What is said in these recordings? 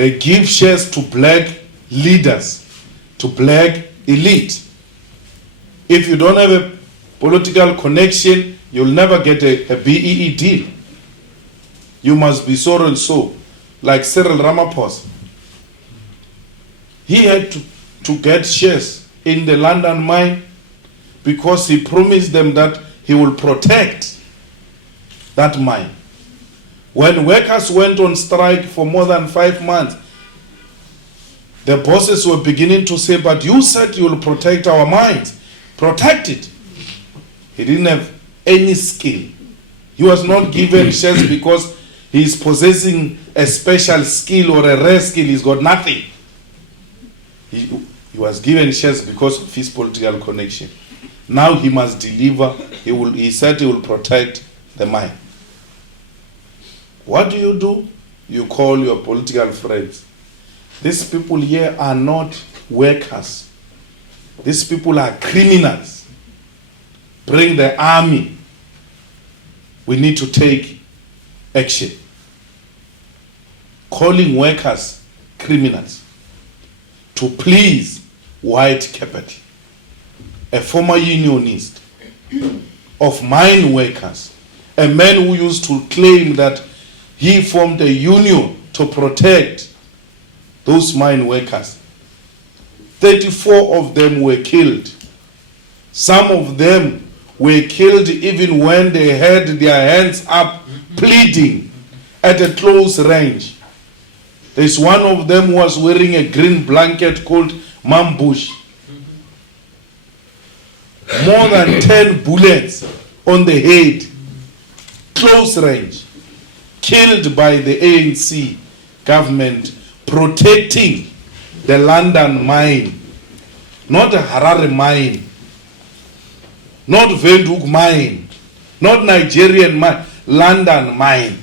They give shares to black leaders, to black elite. If you don't have a political connection, you'll never get a BEE deal. You must be so and so, like Cyril Ramaphosa. He had to get shares in the London mine because he promised them that he will protect that mine. When workers went on strike for more than 5 months, the bosses were beginning to say, but you said you will protect our mines. Protect it. He didn't have any skill. He was not given shares because he is possessing a special skill or a rare skill. He's got nothing. He was given shares because of his political connection. Now he must deliver. He said he will protect the mine. What do? You call your political friends. These people here are not workers. These people are criminals. Bring the army. We need to take action. Calling workers criminals to please white capital. A former unionist of mine workers, a man who used to claim that he formed a union to protect those mine workers. 34 of them were killed. Some of them were killed even when they had their hands up pleading at a close range. There's one of them who was wearing a green blanket called Mambush. More than 10 bullets on the head, close range, killed by the ANC government protecting the London mine, not the Harare mine, not Windhoek mine, not Nigerian mine, London mine,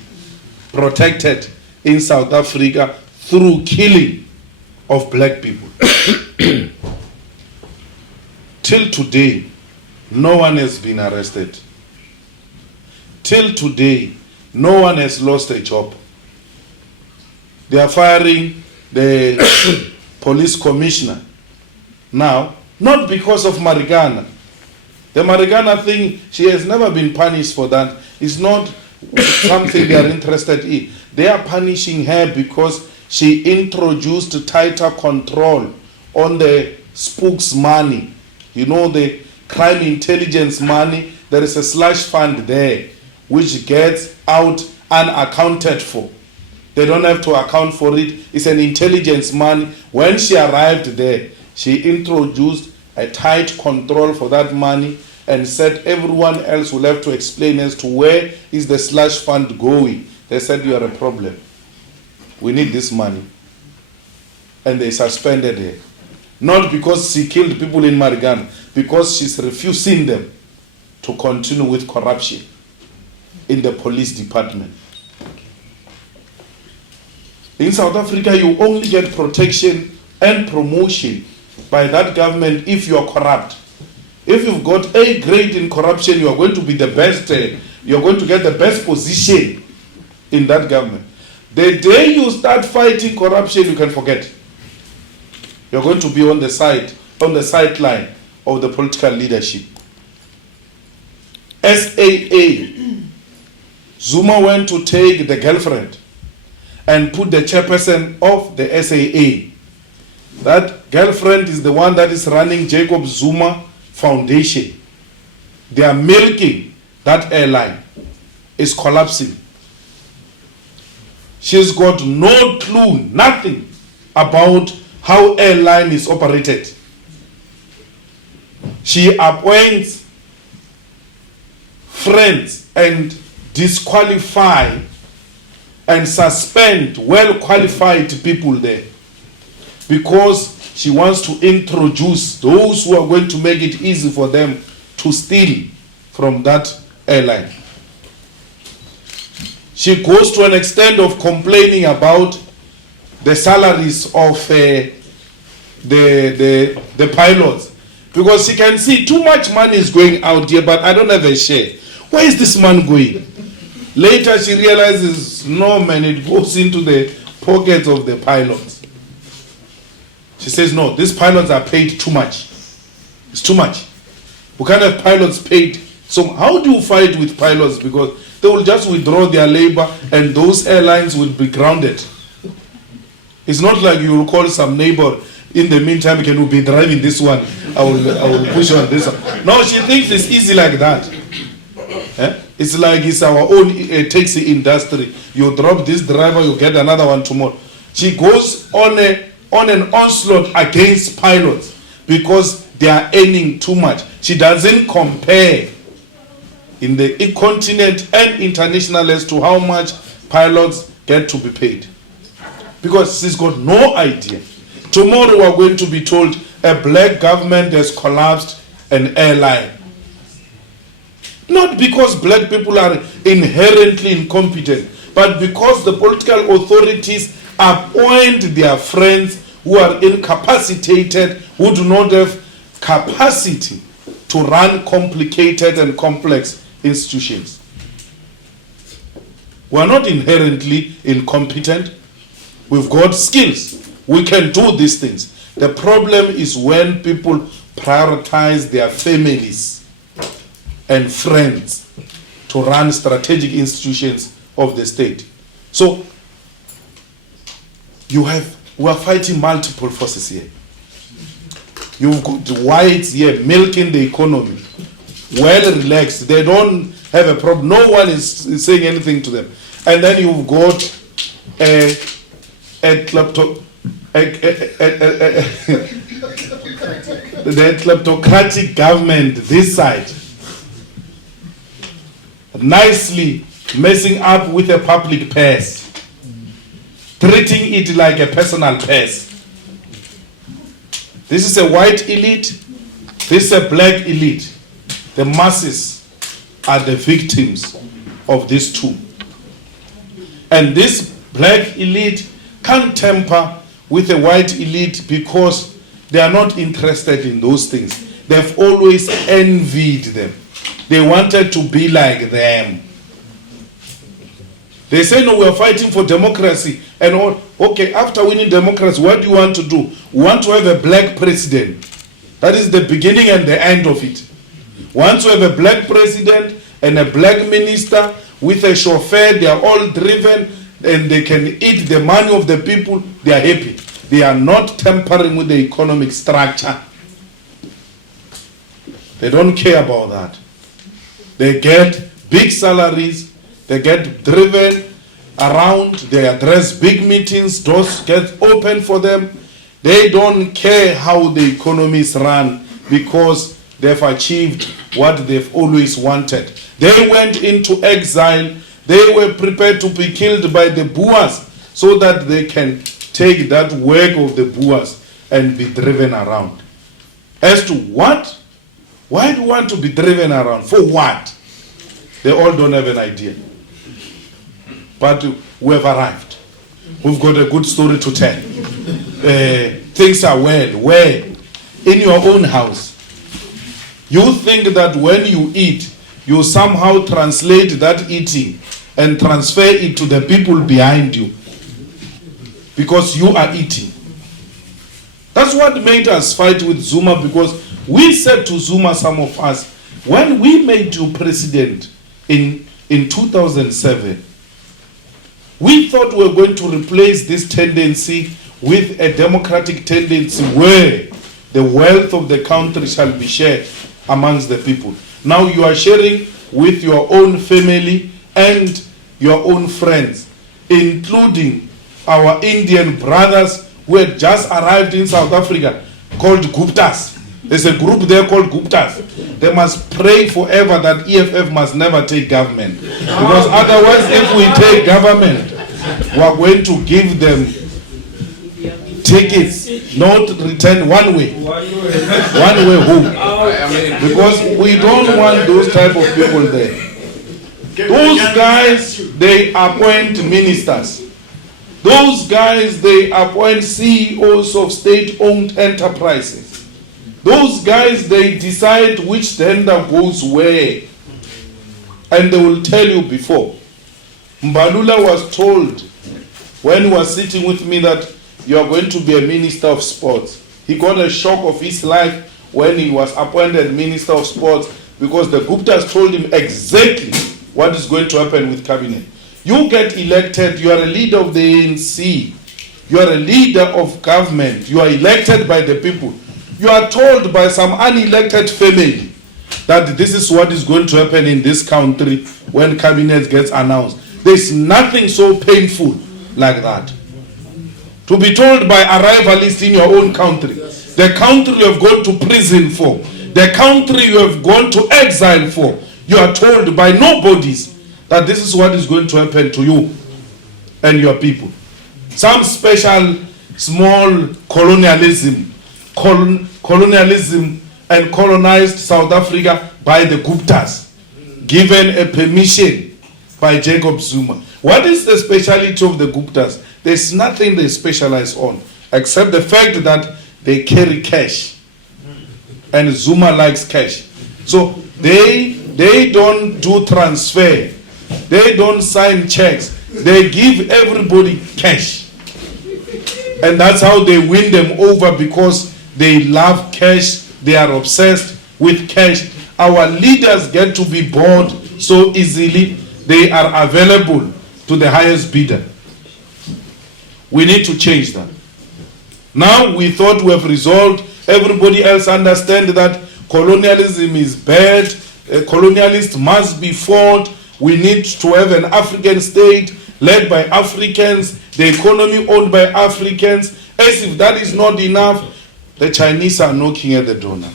protected in South Africa through killing of black people. Till today, no one has been arrested. Till today, no one has lost a job. They are firing the police commissioner now, not because of Marikana. The Marikana thing, she has never been punished for that. It's not something they are interested in. They are punishing her because she introduced tighter control on the spooks money. You know, the crime intelligence money, there is a slush fund there which gets out unaccounted for. They don't have to account for it. It's an intelligence money. When she arrived there, she introduced a tight control for that money and said everyone else will have to explain as to where is the slush fund going. They said, you are a problem. We need this money. And they suspended her. Not because she killed people in Marikana, because she's refusing them to continue with corruption in the police department. In South Africa, you only get protection and promotion by that government if you are corrupt. If you've got A grade in corruption, you are going to be the best, you're going to get the best position in that government. The day you start fighting corruption, you can forget. You're going to be on the sideline of the political leadership. SAA. Zuma went to take the girlfriend and put the chairperson of the SAA. That girlfriend is the one that is running Jacob Zuma Foundation. They are milking that airline. It's collapsing. She's got no clue, nothing about how airline is operated. She appoints friends and disqualify and suspend well-qualified people there because she wants to introduce those who are going to make it easy for them to steal from that airline. She goes to an extent of complaining about the salaries of the pilots because she can see too much money is going out here, but I don't have a share. Where is this man going? Later she realizes, no man, it goes into the pockets of the pilots. She says, no, these pilots are paid too much. It's too much. We can't have pilots paid. So how do you fight with pilots? Because they will just withdraw their labor and those airlines will be grounded. It's not like you will call some neighbor, in the meantime, can you be driving this one? I will push on this one. No, she thinks it's easy like that. It's like it's our own taxi industry. You drop this driver, you get another one tomorrow. She goes on an onslaught against pilots because they are earning too much. She doesn't compare in the continent and international as to how much pilots get to be paid. Because she's got no idea. Tomorrow we are going to be told a black government has collapsed an airline. Not because black people are inherently incompetent, but because the political authorities appoint their friends who are incapacitated, who do not have capacity to run complicated and complex institutions. We are not inherently incompetent. We've got skills. We can do these things. The problem is when people prioritize their families and friends to run strategic institutions of the state. So we are fighting multiple forces here. You've got the whites here milking the economy, well relaxed. They don't have a problem. No one is saying anything to them. And then you've got the kleptocratic government this side, nicely messing up with a public purse, treating it like a personal purse. This is a white elite, this is a black elite. The masses are the victims of these two. And this black elite can't tamper with a white elite because they are not interested in those things. They've always envied them. They wanted to be like them. They say, no, we are fighting for democracy. And all. Okay, after winning democracy, what do you want to do? We want to have a black president. That is the beginning and the end of it. Once you have a black president and a black minister with a chauffeur, they are all driven and they can eat the money of the people, they are happy. They are not tampering with the economic structure. They don't care about that. They get big salaries, they get driven around, they address big meetings, doors get open for them. They don't care how the economy is run because they've achieved what they've always wanted. They went into exile. They were prepared to be killed by the Boers so that they can take that work of the Boers and be driven around. As to what? Why do you want to be driven around? For what? They all don't have an idea. But we have arrived. We've got a good story to tell. Things are well. Where? In your own house. You think that when you eat, you somehow translate that eating and transfer it to the people behind you because you are eating. That's what made us fight with Zuma, because we said to Zuma, some of us, when we made you president in 2007, we thought we were going to replace this tendency with a democratic tendency where the wealth of the country shall be shared amongst the people. Now you are sharing with your own family and your own friends, including our Indian brothers who had just arrived in South Africa, called Guptas. There's a group there called Guptas. They must pray forever that EFF must never take government. Because otherwise, if we take government, we are going to give them tickets, not return one way. One way home. Because we don't want those type of people there. Those guys, they appoint ministers. Those guys, they appoint CEOs of state-owned enterprises. Those guys, they decide which tender goes where. And they will tell you before. Mbalula was told when he was sitting with me that you are going to be a minister of sports. He got a shock of his life when he was appointed minister of sports, because the Guptas told him exactly what is going to happen with cabinet. You get elected, you are a leader of the ANC, you are a leader of government, you are elected by the people. You are told by some unelected family that this is what is going to happen in this country when cabinet gets announced. There's nothing so painful like that. To be told by arrivalists in your own country, the country you have gone to prison for, the country you have gone to exile for, you are told by nobodies that this is what is going to happen to you and your people. Some special small colonialism and colonized South Africa by the Guptas, given a permission by Jacob Zuma. What is the speciality of the Guptas? There's nothing they specialize on, except the fact that they carry cash. And Zuma likes cash. So they don't do transfer. They don't sign checks. They give everybody cash. And that's how they win them over, because they love cash. They are obsessed with cash. Our leaders get to be bought so easily. They are available to the highest bidder. We need to change that. Now we thought we have resolved. Everybody else understand that colonialism is bad. Colonialists must be fought. We need to have an African state led by Africans, the economy owned by Africans. As if that is not enough, the Chinese are knocking at the door now.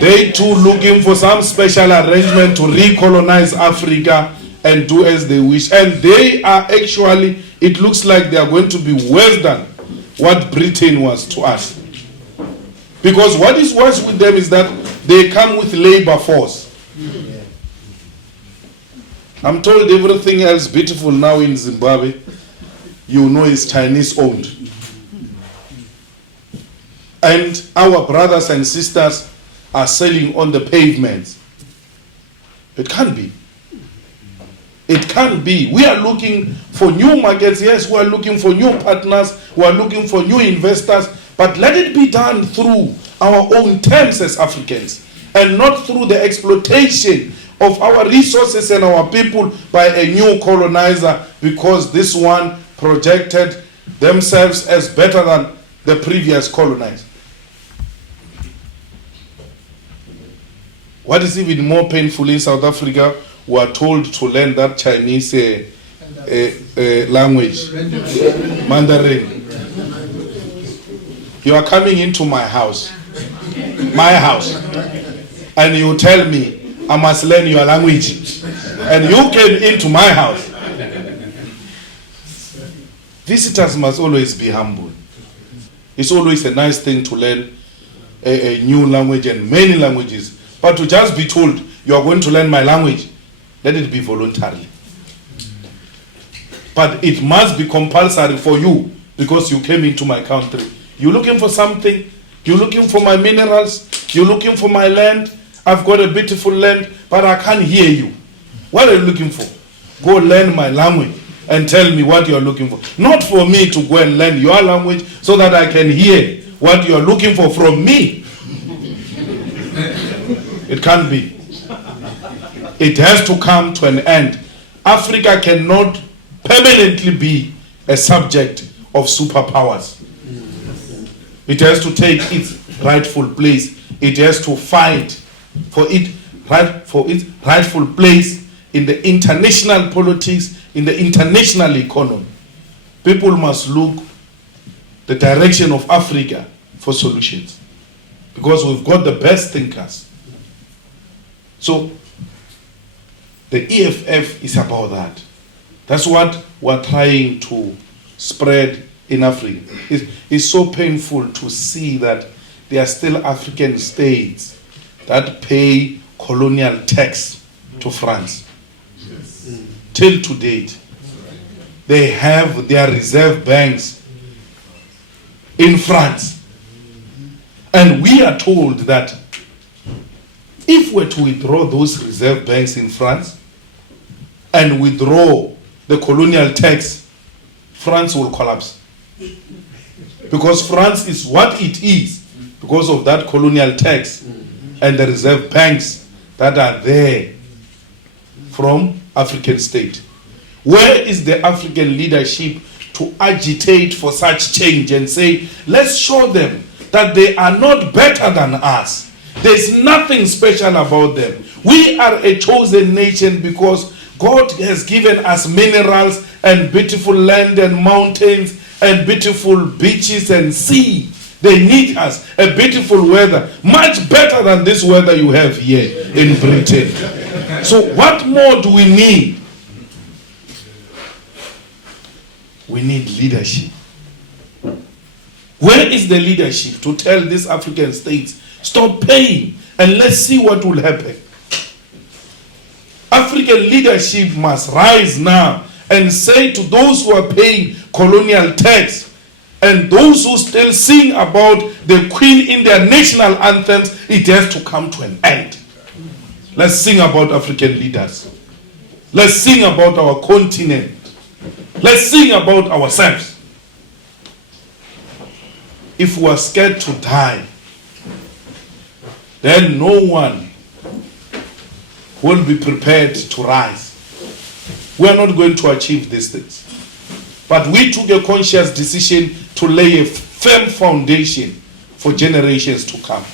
They too looking for some special arrangement to recolonize Africa and do as they wish. And they are actually, it looks like they are going to be worse than what Britain was to us. Because what is worse with them is that they come with labor force. I'm told everything else beautiful now in Zimbabwe, you know, is Chinese owned. And our brothers and sisters are selling on the pavements. It can't be. It can't be. We are looking for new markets. Yes, we are looking for new partners. We are looking for new investors. But let it be done through our own terms as Africans, and not through the exploitation of our resources and our people by a new colonizer, because this one projected themselves as better than the previous colonizer. What is even more painful in South Africa, we are told to learn that Chinese language, Mandarin. You are coming into my house, and you tell me I must learn your language, and you came into my house. Visitors must always be humble. It's always a nice thing to learn a new language and many languages. But to just be told, you are going to learn my language, let it be voluntarily. But it must be compulsory for you, because you came into my country. You're looking for something, you're looking for my minerals, you're looking for my land. I've got a beautiful land, but I can't hear you. What are you looking for? Go learn my language and tell me what you're looking for. Not for me to go and learn your language so that I can hear what you're looking for from me. It can't be. It has to come to an end. Africa cannot permanently be a subject of superpowers. It has to take its rightful place. It has to fight for its rightful place in the international politics, in the international economy. People must look the direction of Africa for solutions, because we've got the best thinkers. So the EFF is about that. That's what we're trying to spread in Africa. It's so painful to see that there are still African states that pay colonial tax to France. Yes. Till to date. They have their reserve banks in France. And we are told that if we're to withdraw those reserve banks in France and withdraw the colonial tax, France will collapse. Because France is what it is because of that colonial tax and the reserve banks that are there from African state. Where is the African leadership to agitate for such change and say, let's show them that they are not better than us. There's nothing special about them. We are a chosen nation because God has given us minerals and beautiful land and mountains and beautiful beaches and sea. They need us. A beautiful weather, much better than this weather you have here in Britain. So what more do we need? We need leadership. Where is the leadership to tell these African states, stop paying and let's see what will happen? African leadership must rise now and say to those who are paying colonial tax and those who still sing about the Queen in their national anthems, it has to come to an end. Let's sing about African leaders. Let's sing about our continent. Let's sing about ourselves. If we are scared to die, then no one will be prepared to rise. We are not going to achieve these things. But we took a conscious decision to lay a firm foundation for generations to come.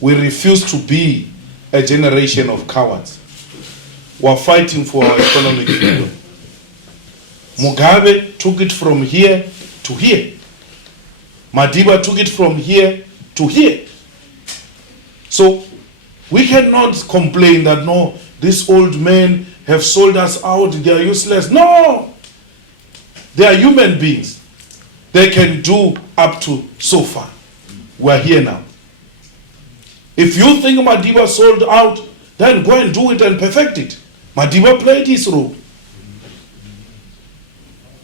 We refuse to be a generation of cowards. We are fighting for our economic freedom. Mugabe took it from here to here. Madiba took it from here to here. So we cannot complain that no, these old men have sold us out, they are useless. No! They are human beings. They can do up to so far. We are here now. If you think Madiba sold out, then go and do it and perfect it. Madiba played his role.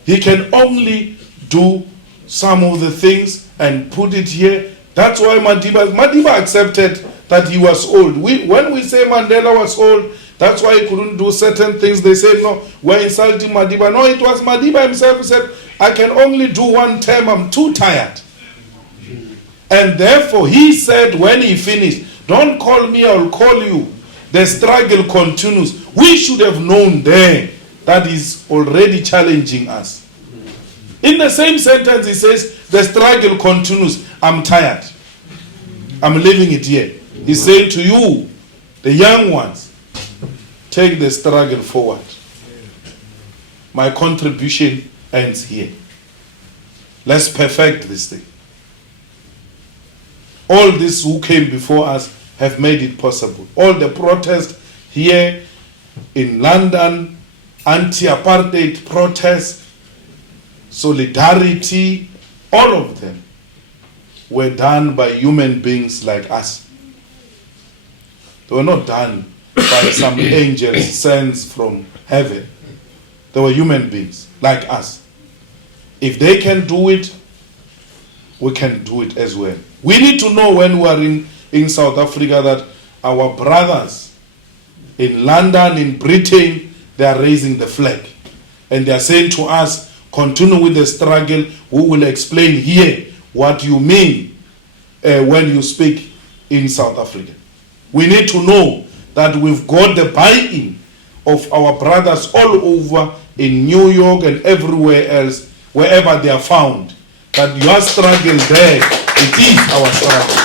He can only do some of the things and put it here. That's why Madiba accepted that he was old. When we say Mandela was old, that's why he couldn't do certain things. They say, no, we're insulting Madiba. No, it was Madiba himself who said, I can only do one term, I'm too tired. And therefore, he said when he finished, don't call me, I'll call you. The struggle continues. We should have known then that is already challenging us. In the same sentence, he says, the struggle continues. I'm tired. I'm leaving it here. He's saying to you, the young ones, take the struggle forward. My contribution ends here. Let's perfect this thing. All these who came before us have made it possible. All the protests here in London, anti-apartheid protests, solidarity, all of them were done by human beings like us. They were not done by some angels sent from heaven. They were human beings like us. If they can do it, we can do it as well. We need to know when we are in South Africa that our brothers in London, in Britain, they are raising the flag. And they are saying to us, continue with the struggle. We will explain here what you mean when you speak in South Africa. We need to know that we've got the buy-in of our brothers all over in New York and everywhere else, wherever they are found, that your struggle there, it is our struggle.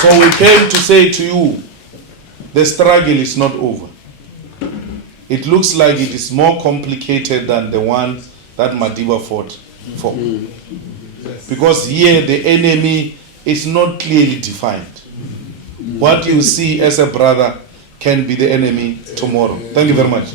So we came to say to you, the struggle is not over. It looks like it is more complicated than the one that Madiba fought for. Because here the enemy is not clearly defined. What you see as a brother can be the enemy tomorrow. Thank you very much.